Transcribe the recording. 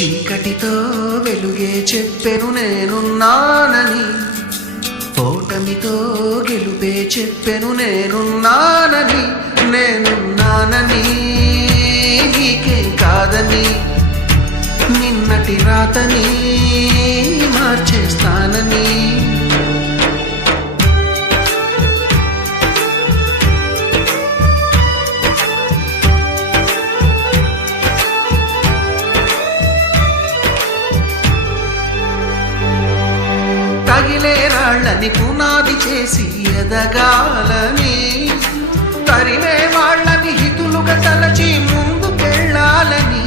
చీకటితో వెలుగే చెప్పెను నేనున్నానని, ఓటమితో గెలుపే చెప్పెను నేనున్నానని. నేనున్నానని నీకేం కాదని, నిన్నటి రాతని మార్చేస్తానని. తగిలే రాళ్ళని పునాది చేసి ఎదగాలని, తరిమే వాళ్ళని హితులుగా తలచి ముందుకెళ్ళాలని.